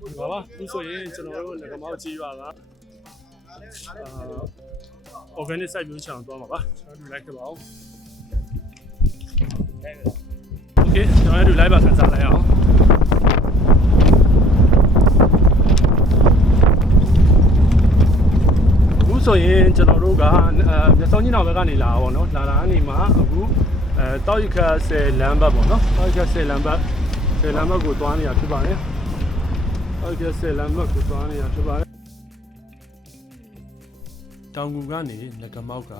ဒီပါပါအခုဆိုရင်ကျွန်တော်တို့ငကမောက်ကြီးရွာကအာ organic site မျိုးချောင်းသွားမှာပါကျွန်တော်တို့ like ခဲ့ပါအောင် Okay ကျွန်တော်တို့ live ပါခန်းစားလိုက်အောင်အခုဆိုရင်ကျွန်တော်တို့ကအဲမြတ်စောကြီးနောက်ဘက်ကနေလာတာပေါ့နော်လာတာကနေမှအခုအဲတောက်ရခ10လမ်းဘက်ပေါ့နော်တောက်ရခ10လမ်းဘက်10လမ်းဘက်ကိုသွားနေတာဖြစ်ပါတယ် တောက်ရခ10လမ်းဘက်ကိုသွားနေတာဖြစ်ပါတယ်တောင်ကူကနေငကမောက်က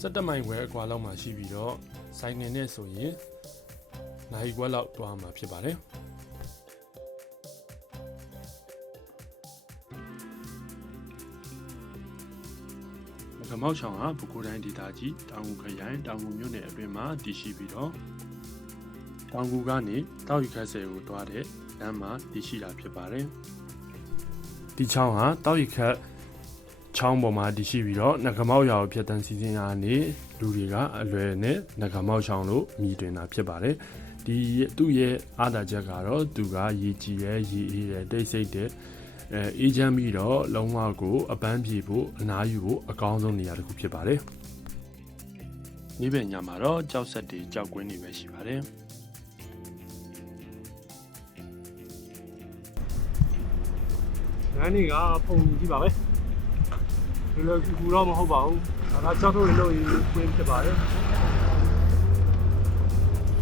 17မိုင်ဝဲအကွာလောက်မှာရှိပြီးတော့ဆိုင်ငင်နဲ့ဆိုရင်နိုင်ခွက်လောက်တွားမှာဖြစ်ပါတယ်ငကမောက်ချောင်းဟာပုဂ္ဂိုလ်တိုင်းဒေသကြီးတောင်ကူခရိုင်တောင်ကူမြို့နယ်အတွင်းမှာတည်ရှိပြီးတော့တောင်ကူကနေတောက်ရီခတ်ဆယ်ကိုတွားတဲ့ လမ်းမှာတည်ရှိတာဖြစ်ပါတယ်ဒီချောင်းဟာတောက်ရီခတ်ချောင်းပေါ်မှာတည်ရှိပြီးတော့ငကမောက်ရွာကိုဖြတ်တန်းစီစဉ်ရာနေလူတွေကအလွယ်နဲ့ငကမောက်ချောင်းလို့မြည်တွင်တာဖြစ်ပါတယ်ဒီသူ့ရဲ့အားသာချက်ကတော့သူကရေကြည်ရဲရေအေးရဲတိတ်ဆိတ်တဲ့အဲအေဂျင့်ပြီးတော့လုံးဝကိုအပန်းပြေဖို့အနားယူဖို့အကောင်းဆုံးနေရာတစ်ခုဖြစ်ပါတယ်။နေ့ပဲညမှာတော့ကြောက်ဆက်တွေကြောက်ကွင်းတွေပဲရှိပါတယ်။ လမ်းတွေကပုံကြီးပါပဲ။ဒီလိုကူတော့မဟုတ်ပါဘူး။ဒါကကြောက်ထုတ်လို့ရကွင်းဖြစ်ပါတယ်။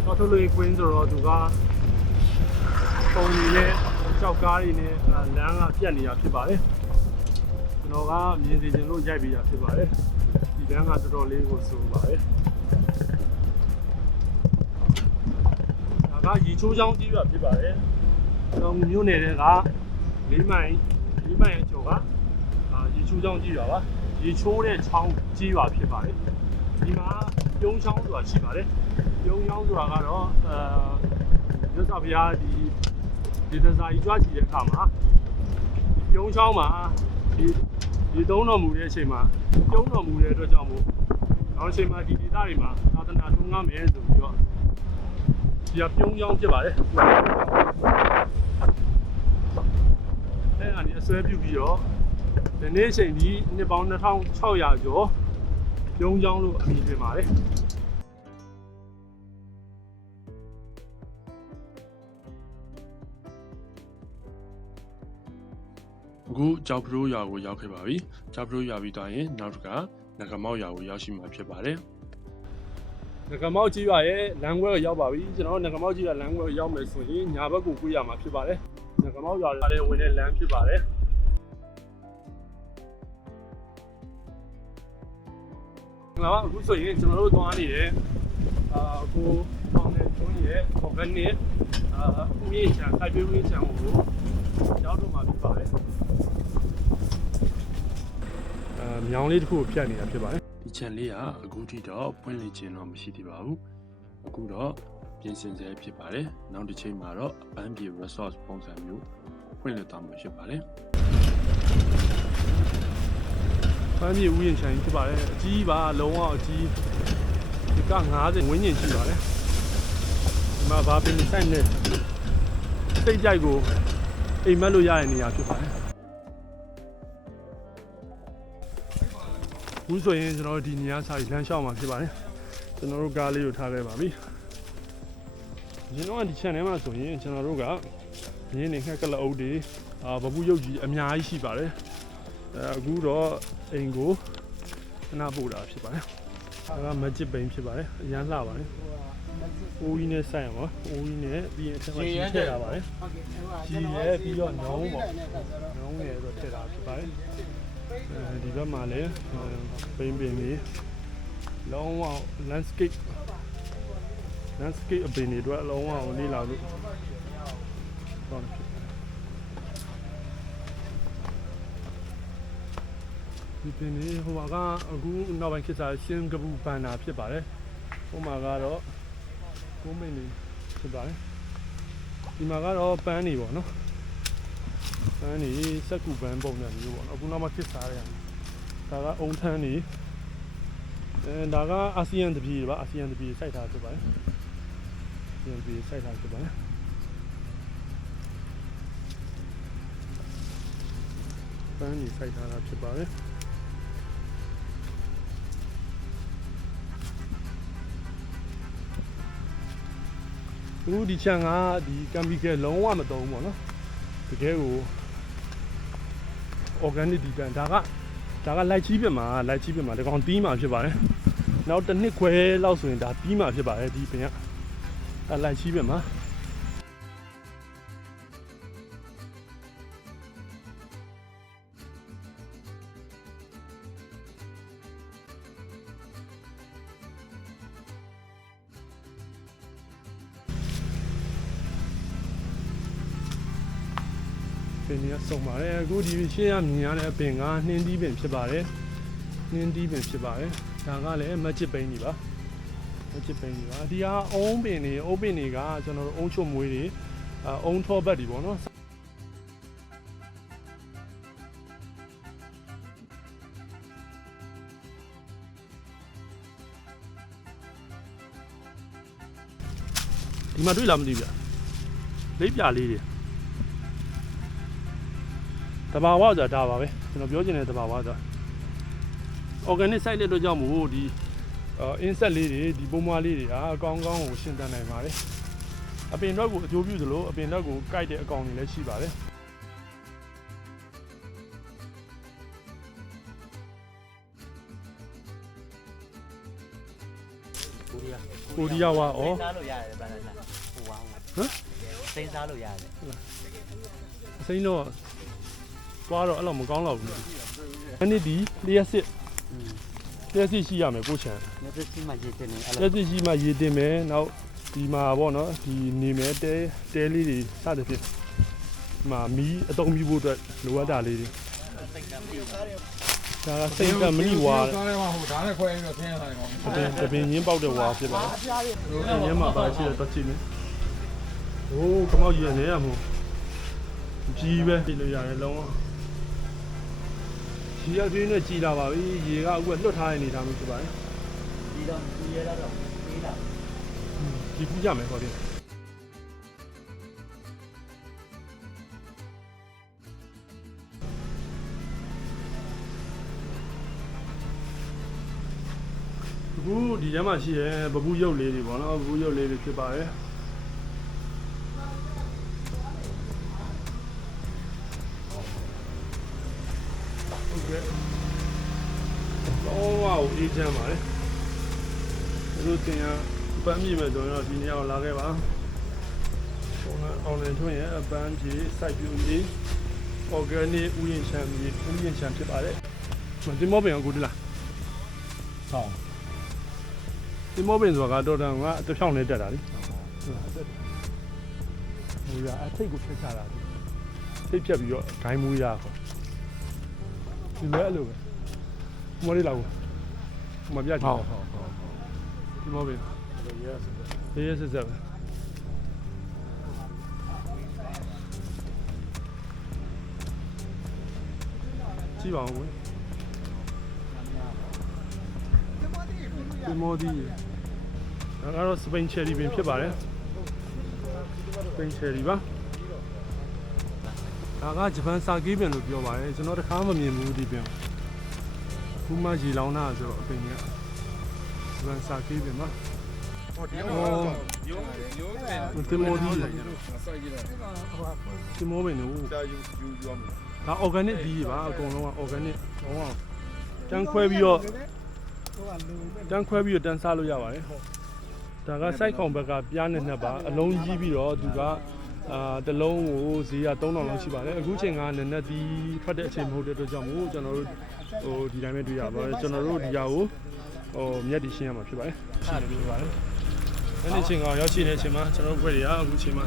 ကြောက်ထုတ်လို့ကွင်းဆိုတော့သူကပုံကြီးနဲ့ကြောက်ကားတွေနဲ့လမ်းကပြတ်နေတာဖြစ်ပါတယ်။ကျွန်တော်ကမြင်စီခြင်းလို့ရိုက်ပြီးတာဖြစ်ပါတယ်။ဒီလမ်းကတော်တော်လေးကိုဆိုပါတယ်။ဒါကရီချိုးချောင်းကြီးရွာဖြစ်ပါတယ်။ကျွန်တော်မြို့နယ်တွေက၄မိုင် ၄မိုင်အကျော်ကအာရီချိုးချောင်းကြီးရွာပါ။ရီချိုးတဲ့ချောင်းကြီးရွာဖြစ်ပါတယ်။ဒီမှာပြုံးချောင်းဆိုတာရှိပါတယ်။ပြုံးချောင်းဆိုတာကတော့အာမြတ်စွာဘုရားဒီဒီဒဇာကြီးကြွချီတဲ့အခါမှာပြုံးချောင်းမှာဒီဒီသုံးတော်မူတဲ့အချိန်မှာပြုံးတော်မူတဲ့အတွက်ကြောင့်မို့နောက်အချိန်မှာဒီဒေသတွေမှာသာသနာထွန်းကားမယ်ဆိုပြီးတော့ဒီကပြုံးချောင်းဖြစ်ပါတယ် အဲအနေအစွဲပြုပြီးတော့ဒီနေ့အချိန်ဒီနှစ်ပေါင်း2600ကျော်ပြုံးချောင်းလို့အမည်ပြင်ပါတယ်အခုကြောက်ပရိုးရွာကိုရောက်ခဲ့ပါပြီကြောက်ပရိုးရွာပြီးသွားရင်နောက်တစ်ခါငကမောက်ရွာကိုရောက်ရှိမှာဖြစ်ပါတယ်ငကမောက်ကြီးရွာရဲ့လမ်းခွဲကိုရောက်ပါပြီကျွန်တော်ငကမောက်ကြီးရွာလမ်းခွဲကိုရောက်မယ်ဆိုရင်ညာဘက်ကိုကိုရမှာဖြစ်ပါတယ်င ကမောက်ရွာရဲ့ဝင်တဲ့လမ်းဖြစ်ပါတယ်ငါကအခုဆိုရင်ကျွန်တော်တို့သွားနေတယ်အာကိုပေါင်းတဲ့ကျွန်းရဲ့ organic အာဥယျာဉ်ချံစိုက်ပျိုးရေးချံကိုရောက်တော့မှာဖြစ်ပါတယ်အာမြောင်းလေးတစ်ခုကိုဖြတ်နေတာဖြစ်ပါတယ်ဒီချံလေးကအခုထိတော့ပွင့်လင်းခြင်းတော့မရှိသေးပါဘူးအခုတော့ ပြင်ဆင်ဆဲဖြစ်ပါတယ်နောက်တစ်ချိန်မှာတော့အပန်းပြေ resource ပုံစံမျိုးဖွင့်လှစ်သွားမှာဖြစ်ပါတယ်ပန်းပြေဥယျာဉ်ချံကြီးဖြစ်ပါတယ်အကြီးပါလုံးဝအကြီးဒီက90ဝင်းကျင်ရှိပါတယ်ဒီမှာဘာပင်ဆိုင်နဲ့စိတ်ကြိုက်ကိုအိမ်မက်လို့ရတဲ့နေရာဖြစ်ပါတယ်ဘူးဆိုရင်ကျွန်တော်တို့ဒီနေရာစာကြီးလမ်းလျှောက်မှာဖြစ်ပါတယ်ကျွန်တော်တို့ကားလေးကိုထားခဲ့ပါပြီ ကျွန်တော်ကဒီ channel မှာဆိုရင်ကျွန်တော်တို့ကရင်းနေခက်ကလအုပ်တွေအာဘဘူးရုပ်ကြီးအများကြီးရှိပါတယ်အဲအခုတော့အိမ်ကိုခဏပို့တာဖြစ်ပါတယ်ဒါကမဂျစ်ပိန်ဖြစ်ပါတယ်အရန်လှပါတယ်အိုးကြီးနဲ့ဆိုင်ရပါအိုးကြီးနဲ့ပြီးရင်အထက်မှာကြီးထည့်တာပါတယ်ဟုတ်ကဲ့ဟိုကကြီးရဲပြီးတော့ညောင်းပေါ့ညောင်းရဲဆိုထည့်တာဖြစ်ပါတယ်အဲဒီဘက်မှာလည်းပိန်ပင်လေးလုံးဝ landscape landscape အပင်တွေအတွက်လုံးဝလေးလာလို့ဟောဖြစ်ဒီပင်လေးဟိုကအခုနောက်ပိုင်းခေတ်စားရှင်းကပူပန်နာဖြစ်ပါတယ်ဟိုမှာကတော့ကိုမိန်လေးဖြစ်ပါတယ်ဒီမှာကတော့ပန်းနေပေါ့နော်ပန်းနေစက်ကူပန်းပုံစံမျိုးပေါ့နော်အခုနောက်မှခေတ်စားရတယ်ဒါကအုံထန်းနေအဲဒါကအာဆီယံတပြည်ပါအာဆီယံတပြည်စိုက်ထားဖြစ်ပါတယ် အာဆီယံတပြည်စိုက်ထားဖြစ်ပါတယ်န်းကြီးစိုက်ထားတာဖြစ်ပါတယ်အခုဒီချန်ကဒီကမ်ဘီကယ်လုံးဝမသုံးဘူးပေါ့နော်တကယ်ကို organic ဒီကန်ဒါကဒါကလိုက်ချီးပြမှာလိုက်ချီးပြမှာဒီကောင်တီးမှာဖြစ်ပါတယ်နောက်တစ်နှစ်ခွဲလောက်ဆိုရင်ဒါပြီးမှာဖြစ်ပါတယ်ဒီပင်က အဲလိုက်ချီးပြမှာပင်ကြီးကစုံပါတယ်အခုဒီရှေ့ရမြင်ရတဲ့အပင်ကနှင်းတီးပင်ဖြစ်ပါတယ်နှင်းတီးပင်ဖြစ်ပါတယ်ဒါကလည်းမက်ဂျစ်ပိန်းကြီးပါ မက်ဂျစ်ပိန်းကြီးပါဒီကအုံးပင်တွေအုံးပင်တွေကကျွန်တော်တို့အုံးချုံမွေးတွေအအုံးထောဘက်တွေပေါ့နော်ဒီမှာတွေ့လားမသိဘူးဗျလေးပြလေးတွေတဘာဝဆိုတာဒါပါပဲကျွန်တော်ပြောချင်တဲ့တဘာဝဆိုတာ organic site တဲ့အတွက်ကြောင့်မို့ဒီ အာ insect လေးတွေဒီပုံမွားလေးတွေကအကောင်းကောင်းကိုရှင်းတတ်နိုင်ပါတယ်အပင်တော့ကိုအကျိုးပြုသလိုအပင်တော့ကိုကိုက်တဲ့အကောင်တွေလည်းရှိပါတယ်ကိုရီးယားဝါဩစိမ်းစားလို့ရတယ်ဗန္ဒနာဟိုဝါဟမ်စိမ်းစားလို့ရတယ်အစိမ်းတော့သွားတော့အဲ့လိုမကောင်းတော့ဘူးအဲ့ဒီဒီလျှက်စစ် လျှက်စစ်ရှိရမယ်ကိုချန်မျက်စိမှရည်တင်နေအဲ့လက်လိုစစ်ရှိမှရေတင်မယ်နောက်ဒီမှာပေါ့နော်ဒီနေမယ်တဲတဲလေးတွေစသဖြင့်ဒီမှာမီးအတုံးမီးဖို့အတွက်လိုအပ်တာလေးတွေဒါကစိတ်ကမဏိဝါသွားတယ်မှာဟိုဒါနဲ့ခွဲပြီးတော့ဆင်းရတာကောင်တပင်တပင်ရင်းပေါက်တဲ့ဝါဖြစ်ပါတယ်အဲ့ဒီမှာပါရှိတဲ့တော့ကြည့်မယ်โอ้ကမောက်ကြီးရနေရမို့ကြီးပဲကြည့်လို့ရတယ်လုံးဝ ကြီးရပြင်းနဲ့ကြည်လာပါပြီရေကအခုကလွတ်ထားတဲ့အနေထားမျိုးဖြစ်ပါတယ်ဒီတော့ဒီရတော့ပြီးတာဒီပူးကြမယ်ခေါ်တယ်အခုဒီထဲမှာရှိရဲပပူးရုပ်လေးတွေပေါ့နော်ပပူးရုပ်လေးတွေဖြစ်ပါတယ် ဟုတ်ကဲ့တော့ဝါကိုအေးချမ်းပါတယ်တို့တင်ရပန်းမြည်မဲ့ဆိုရင်တော့ဒီနေရာကိုလာခဲ့ပါဟိုကအောင်လင်ထွန်းရဲ့အပန်းပြေစိုက်ပျိုးရေး organic ဥယျာဉ်ချမ်းမြေဥယျာဉ်ချမ်းဖြစ်ပါတယ်ဒီမောပင်ကကိုဒီလားဆောင်းဒီမောပင်ဆိုတာကတော့တန်ကအတစ်ဖြောင်းနဲ့တက်တာလေဟိုရအထိတ်ကိုဖျက်ချတာထိတ်ဖြတ်ပြီးတော့ဒိုင်းမူးရခေါ် ဒီလိုအဲ့လိုပဲမော်ရီလာကိုမပြချင်ဟုတ်ဟုတ်ဟုတ်ဒီမောပင်ရေးရဆက်ဆက်ပဲကြည့်ပါဦးဒီမောဒီဒါကတော့စပိန်ချယ်ရီပင်ဖြစ်ပါတယ်စပိန်ချယ်ရီပါ ဒါကဂျပန်စာကေးပင်လို့ပြောပါတယ်ကျွန်တော်တခါမှမမြင်ဘူးဒီပင်ခုမှရေလောင်းတာဆိုတော့အပင်ကဂျပန်စာကေးပင်ပါဟောဒီဩတော့ရုံးရုံးတယ်ဒီမောဒီစိုက်ကြည့်တယ်ဒီမောပင်လို့စာယူယူယူအောင်ဒါ organic ဒီပါအကုန်လုံးက organic ဟောတန်းခွဲပြီးတော့တန်းခွဲပြီးတော့တန်းစားလို့ရပါတယ်ဒါကစိုက်ခေါင်ဘက်ကပြားနဲ့နှစ်ပါအလုံးကြီးပြီးတော့သူက အာတစ်လုံးကိုဈေးက3000လောက်ရှိပါတယ်အခုချိန်ကနက်နက်ဒီထွက်တဲ့အချိန်မဟုတ်တဲ့အတွက်ကြောင့်မို့ကျွန်တော်တို့ဟိုဒီတိုင်းပဲတွေ့ရပါတယ်ကျွန်တော်တို့ဒီဟာကိုဟိုမြက်ဒီရှင်းရမှာဖြစ်ပါတယ်ဆက်ပြီးပါတယ်အဲ့ဒီချိန်ကရောက်ချင်တဲ့အချိန်မှာကျွန်တော်တို့ဘွဲတွေကအခုချိန်မှာ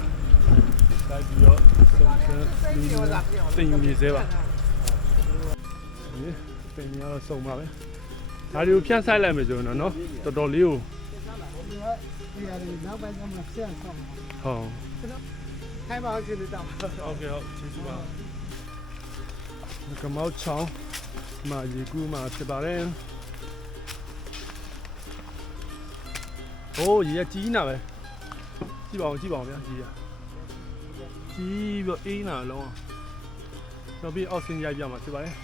လိုက်ပြီးတော့ဆုံးဆန်းပြီးတော့တင်ယူနေသေးပါဒီပင်ကြီးကတော့စုံပါပဲဒါတွေကိုဖြန့်ဆိုင်လိုက်မယ်ဆိုရင်တော့နော်တော်တော်လေးကိုဒီအရီနောက်ပိုင်းကျမှဆက်ဆောင်ဟုတ် ခိုင်းပါအောင်ရှင်လေးတောင်းဟုတ်ကဲ့ဟုတ်ကျေးဇူးပါကမောက်ချောင်းမာရီကူမာဖြစ်ပါတယ်ဟိုးရေကကြီးနာပဲကြည့်ပါဦးကြည့်ပါဦးဗျာကြီးရကြီးပြီးတော့အေးနာလုံးနောက်ပြီးအောက်ဆင်းရိုက်ပြမှာဖြစ်ပါတယ်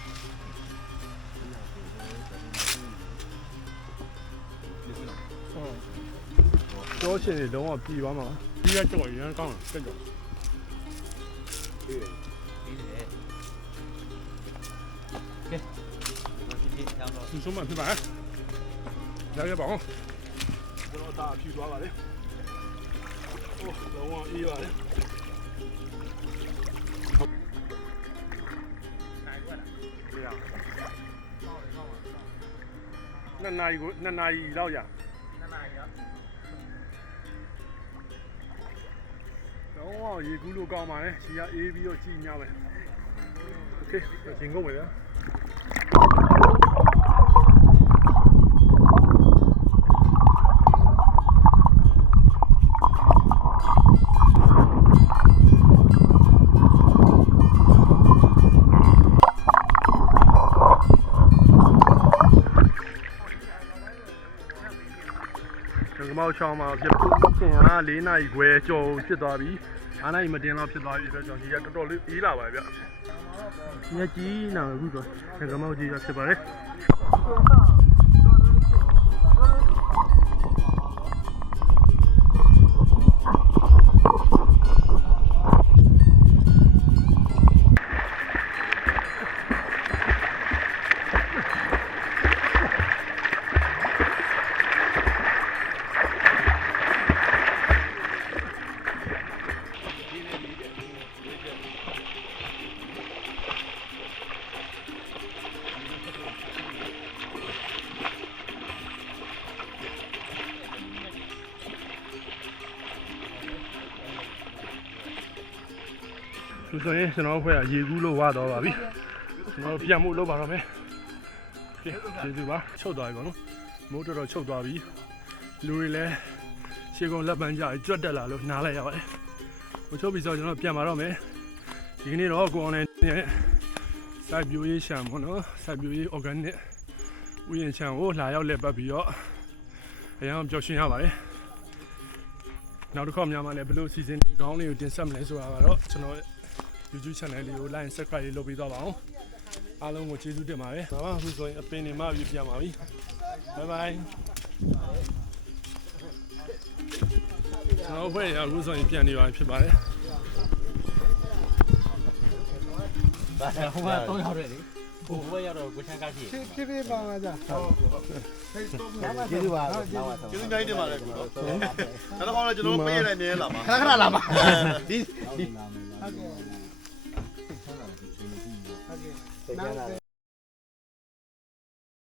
တော့ရှင်တွေလုံးဝပြည်သွားမှာပါဒီကကြောက်ရမ်းကောင်းတယ်ကြောက်ပြီးတယ်ကဲ ဒီဒီတောင်းတော့သူဆုံးမှဖြစ်ပါရဲ့ရခဲ့ပါဦးကျွန်တော်ဒါဖြူသွားပါလေโอ้လုံးဝအေးပါလေနှစ်နာရီကို တော့ရေကူးလို့ကောင်းပါလေ။ခြေကအေးပြီးတော့ကြည်ညပဲ။ Okay ရင်ကုန်ပါဗျာ။ မောက်ချောင်းမှာဖြစ်ခင်က၄နာရီခွဲကြော်ဖြစ်သွားပြီ၅နာရီမတင်တော့ဖြစ်သွားပြီဆိုတော့ကျွန်တော်ကြီးကတော်တော်လေးအေးလာပါဗျညကြီးနာအခုတော့ကျွန်တော်မောက်ကြီးရဖြစ်ပါတယ် သူဆိုရင်ကျွန်တော်ဖွဲ့ကရေကူးလို့ဝါတော့ပါပြီကျွန်တော်ပြန်မှုလုပ်ပါတော့မယ်ကဲကျေးဇူးပါချုပ်သွားပြီကောနော်မိုးတော်တော်ချုပ်သွားပြီလူတွေလည်းရှေကုန်လက်ပန်းကြကြွတ်တက်လာလို့နားလိုက်ရပါတယ်ဟိုချုပ်ပြီဆိုတော့ကျွန်တော်ပြန်มาတော့မယ်ဒီကနေ့တော့ကိုအောင်နဲ့စိုက်ပျိုးရေးရှံပေါ့နော်စိုက်ပျိုးရေး organic ဥယျာဉ်ရှံကိုလာရောက်လက်ပတ်ပြီးတော့အရင်ကပျော်ရွှင်ရပါတယ်နောက်တစ်ခေါက်များမှလည်းဘယ်လိုစီစဉ်ကောင်းလေးကိုတင်ဆက်မလဲဆိုတာကတော့ကျွန်တော် YouTube channel လေးကို like subscribe လေးလုပ်ပေးသွားပါအောင်အားလုံးကိုကျေးဇူးတင်ပါတယ်ဒါမှအခုဆိုရင်အပင်နေမှပြပြန်ပါပြီ bye bye ကျွန်တော်ဖွဲ့ရအခုဆိုရင်ပြန်နေပါဖြစ်ပါတယ်ဘာဟိုမှာတော့ရောက်တယ်လေဟိုဘက်ရောက်တော့ကိုချမ်းကားရှိဖြည်းဖြည်းဖြည်းပါလာကြဟုတ်ကျေးဇူးပါကျေးဇူးပါကျေးဇူးများကြီးတင်ပါတယ်ကွာနော်နောက်တော့လည်းကျွန်တော်တို့ပေးရတဲ့နေလာပါခဏခဏလာပါဒီဒီဟုတ်ကဲ့ဟုတ်ကဲ့ Nada.